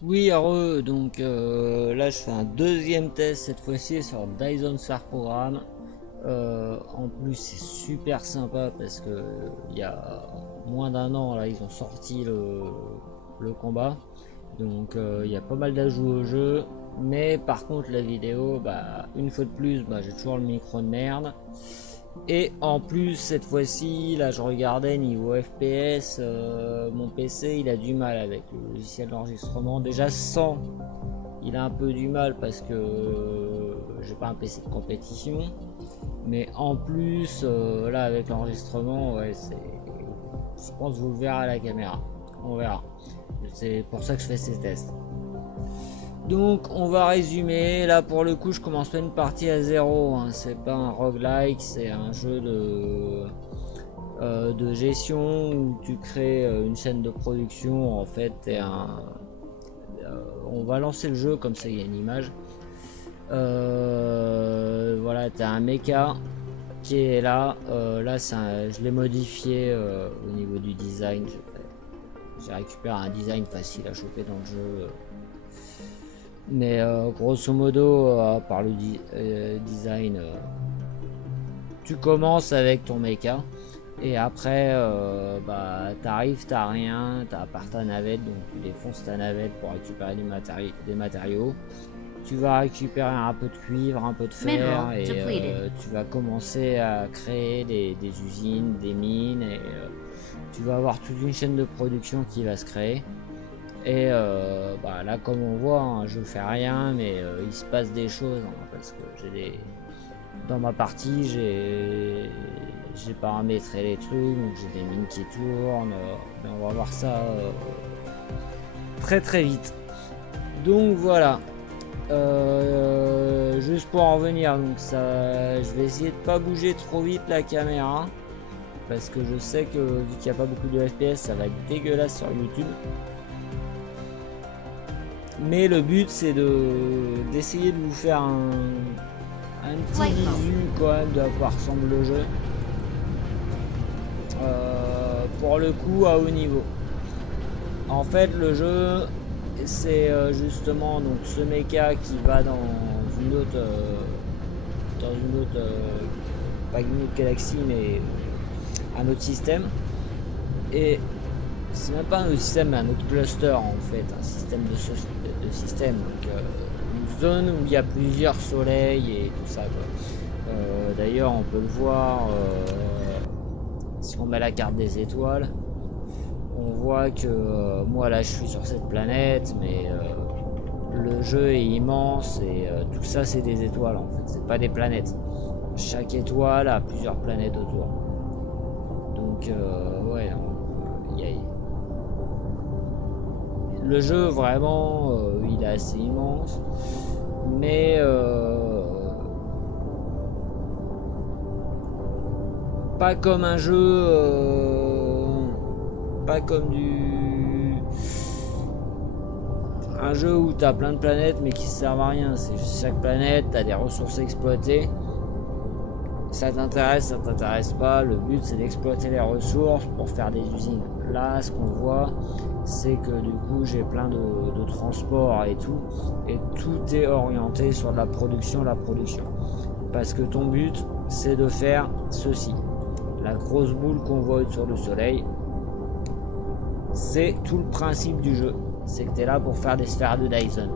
Oui, alors donc là je fais un deuxième test cette fois-ci sur Dyson Sphere Programme. En plus c'est super sympa parce que il y a moins d'un an là ils ont sorti le combat. Donc il y a pas mal d'ajouts au jeu. Mais par contre la vidéo, bah une fois de plus, bah, j'ai toujours le micro de merde. Et en plus, cette fois-ci, là je regardais niveau FPS, mon PC il a du mal avec le logiciel d'enregistrement. Déjà sans, il a un peu du mal parce que j'ai pas un PC de compétition. Mais en plus, là avec l'enregistrement, ouais, c'est. Je pense que vous le verrez à la caméra. On verra. C'est pour ça que je fais ces tests. Donc on va résumer, là pour le coup je commence pas une partie à zéro, hein. C'est pas un roguelike, c'est un jeu de gestion où tu crées une chaîne de production. En fait on va lancer le jeu comme ça il y a une image. Voilà, t'as un mecha qui est là. Là je l'ai modifié au niveau du design. J'ai récupéré un design facile à choper dans le jeu. Mais grosso modo, par le design, tu commences avec ton mecha. Et après, bah, t'arrives, t'as rien, t'as part ta navette, donc tu défonces ta navette pour récupérer des matériaux. Tu vas récupérer un peu de cuivre, un peu de fer, et tu vas commencer à créer des usines, des mines, et tu vas avoir toute une chaîne de production qui va se créer. Et bah, là, comme on voit, hein, je fais rien, mais il se passe des choses, hein, parce que dans ma partie, j'ai paramétré les trucs, donc j'ai des mines qui tournent. Mais on va voir ça très très vite. Donc voilà. Juste pour en revenir, donc ça, je vais essayer de pas bouger trop vite la caméra, parce que je sais que vu qu'il n'y a pas beaucoup de FPS, ça va être dégueulasse sur YouTube. Mais le but c'est d'essayer de vous faire un petit visu quand même de à quoi ressemble le jeu. Pour le coup à haut niveau. En fait le jeu c'est justement donc ce mecha qui va dans une autre pas une autre galaxie mais un autre système. Et c'est même pas un autre système mais un autre cluster en fait, un système de système. Donc une zone où il y a plusieurs soleils et tout ça quoi. D'ailleurs on peut le voir si on met la carte des étoiles, on voit que moi là je suis sur cette planète, mais le jeu est immense et tout ça c'est des étoiles en fait, c'est pas des planètes. Chaque étoile a plusieurs planètes autour. Donc ouais, le jeu vraiment il est assez immense, mais pas comme un jeu, pas comme un jeu où t'as plein de planètes mais qui servent à rien. C'est juste chaque planète, t'as des ressources à exploiter. Ça t'intéresse pas. Le but c'est d'exploiter les ressources pour faire des usines. Là, ce qu'on voit, c'est que du coup j'ai plein de transports et tout est orienté sur la production, Parce que ton but c'est de faire ceci. La grosse boule qu'on voit sur le soleil, c'est tout le principe du jeu. C'est que tu es là pour faire des sphères de Dyson.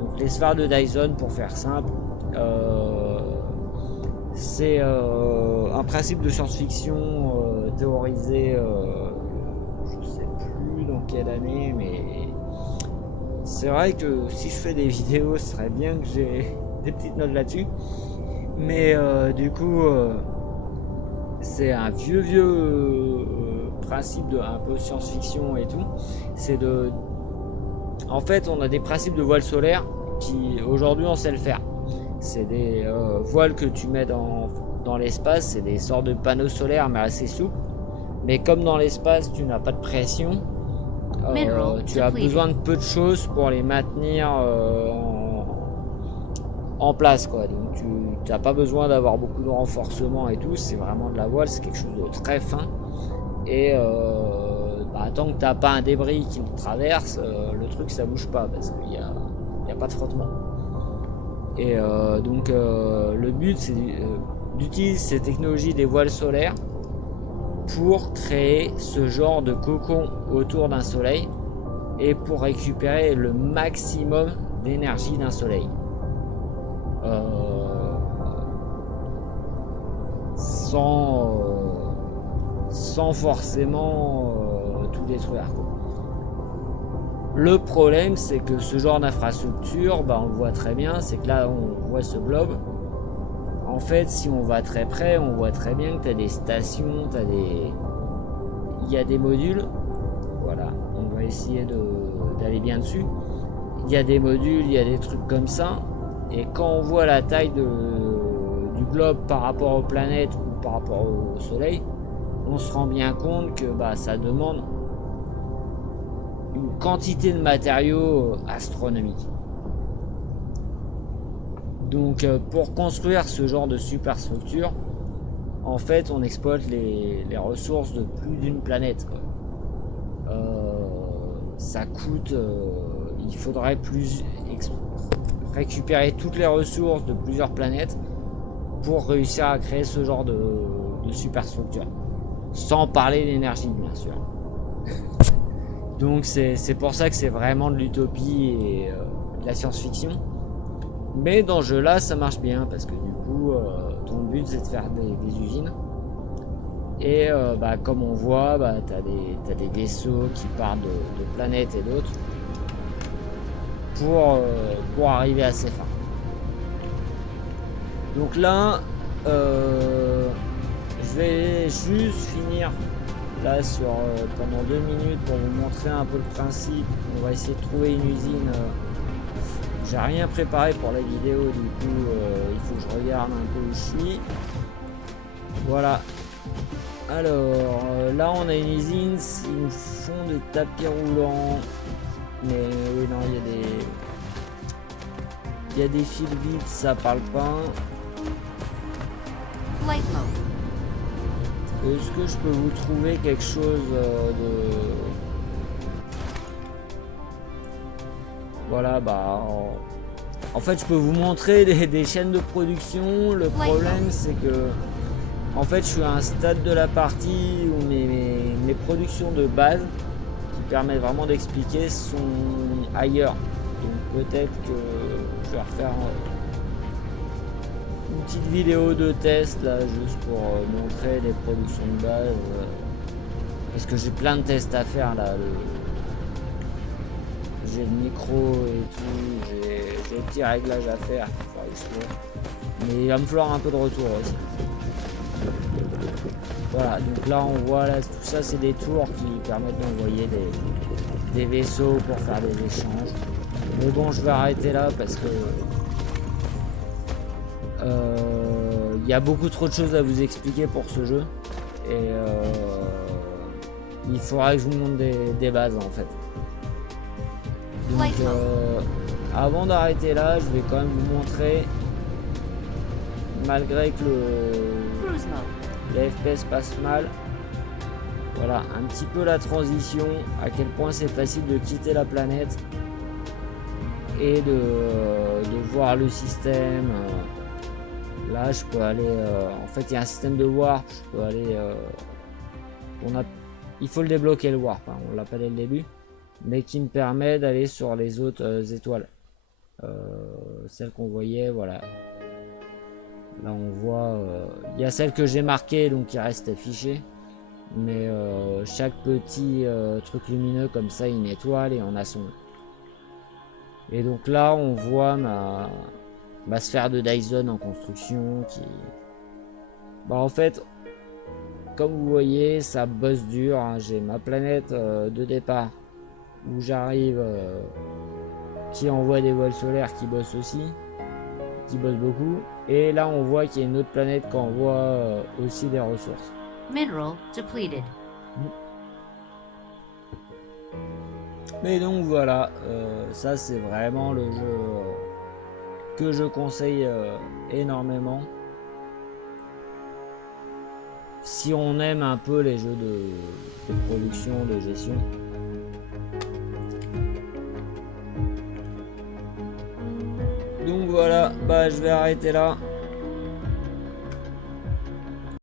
Donc les sphères de Dyson, pour faire simple, c'est un principe de science-fiction théorisé, je sais plus dans quelle année, mais c'est vrai que si je fais des vidéos, ce serait bien que j'ai des petites notes là-dessus. Mais du coup, c'est un vieux principe de un peu science-fiction et tout. C'est de, en fait, on a des principes de voile solaire qui aujourd'hui on sait le faire. C'est des voiles que tu mets dans l'espace, c'est des sortes de panneaux solaires mais assez souples. Mais comme dans l'espace tu n'as pas de pression, tu as besoin de peu de choses pour les maintenir en place quoi. Donc tu n'as pas besoin d'avoir beaucoup de renforcement et tout, c'est vraiment de la voile, c'est quelque chose de très fin. Et bah, tant que t'as pas un débris qui le traverse, le truc ça bouge pas parce qu'il y a pas de frottement. Et donc le but c'est d'utiliser ces technologies des voiles solaires pour créer ce genre de cocon autour d'un soleil et pour récupérer le maximum d'énergie d'un soleil. Sans forcément tout détruire, quoi. Le problème c'est que ce genre d'infrastructure, bah, on le voit très bien, c'est que là on voit ce blob. En fait, si on va très près, on voit très bien que tu as des stations, il y a des modules. Voilà, on va essayer d'aller bien dessus. Il y a des modules, il y a des trucs comme ça. Et quand on voit la taille du globe par rapport aux planètes ou par rapport au Soleil, on se rend bien compte que bah, ça demande une quantité de matériaux astronomiques. Donc pour construire ce genre de superstructure, en fait on exploite les ressources de plus d'une planète, quoi. Ça coûte, il faudrait récupérer toutes les ressources de plusieurs planètes pour réussir à créer ce genre de superstructure. Sans parler d'énergie bien sûr. Donc c'est pour ça que c'est vraiment de l'utopie et de la science-fiction. Mais dans ce jeu là ça marche bien parce que du coup ton but c'est de faire des usines. Et bah, comme on voit, bah, t'as des vaisseaux qui partent de planètes et d'autres pour arriver à ces fins. Donc là, je vais juste finir là sur pendant 2 minutes pour vous montrer un peu le principe. On va essayer de trouver une usine. J'ai rien préparé pour la vidéo, du coup il faut que je regarde un peu où je suis. Voilà. Alors là on a une usine, ils nous font des tapis roulants. Mais oui non il y a des fils vides, ça parle pas. Est-ce que je peux vous trouver quelque chose de... Voilà bah en fait je peux vous montrer des chaînes de production. Le problème c'est que en fait je suis à un stade de la partie où mes productions de base qui permettent vraiment d'expliquer sont ailleurs. Donc peut-être que je vais refaire une petite vidéo de test là juste pour montrer les productions de base parce que j'ai plein de tests à faire là. J'ai le micro et tout, j'ai des petits réglages à faire, mais il va me falloir un peu de retour aussi. Voilà, donc là on voit là, tout ça c'est des tours qui permettent d'envoyer des vaisseaux pour faire des échanges. Mais bon, je vais arrêter là parce que il y a beaucoup trop de choses à vous expliquer pour ce jeu et il faudra que je vous montre des bases en fait. Donc avant d'arrêter là, je vais quand même vous montrer, malgré que les FPS passent mal, voilà un petit peu la transition, à quel point c'est facile de quitter la planète et de voir le système. Là je peux aller en fait il y a un système de warp, je peux aller il faut le débloquer le warp, hein, on l'a pas dès le début, mais qui me permet d'aller sur les autres étoiles, celles qu'on voyait. Voilà, là on voit il y a celle que j'ai marquée donc qui reste affichée, mais chaque petit truc lumineux comme ça une étoile et on a son. Et donc là on voit ma sphère de Dyson en construction qui bah en fait comme vous voyez ça bosse dur, hein. J'ai ma planète de départ où j'arrive qui envoie des voiles solaires qui bossent aussi, qui bossent beaucoup, et là on voit qu'il y a une autre planète qui envoie aussi des ressources. Mineral depleted. Mais donc voilà, ça c'est vraiment le jeu que je conseille énormément. si on aime un peu les jeux de production, de gestion. Donc voilà, bah je vais arrêter là.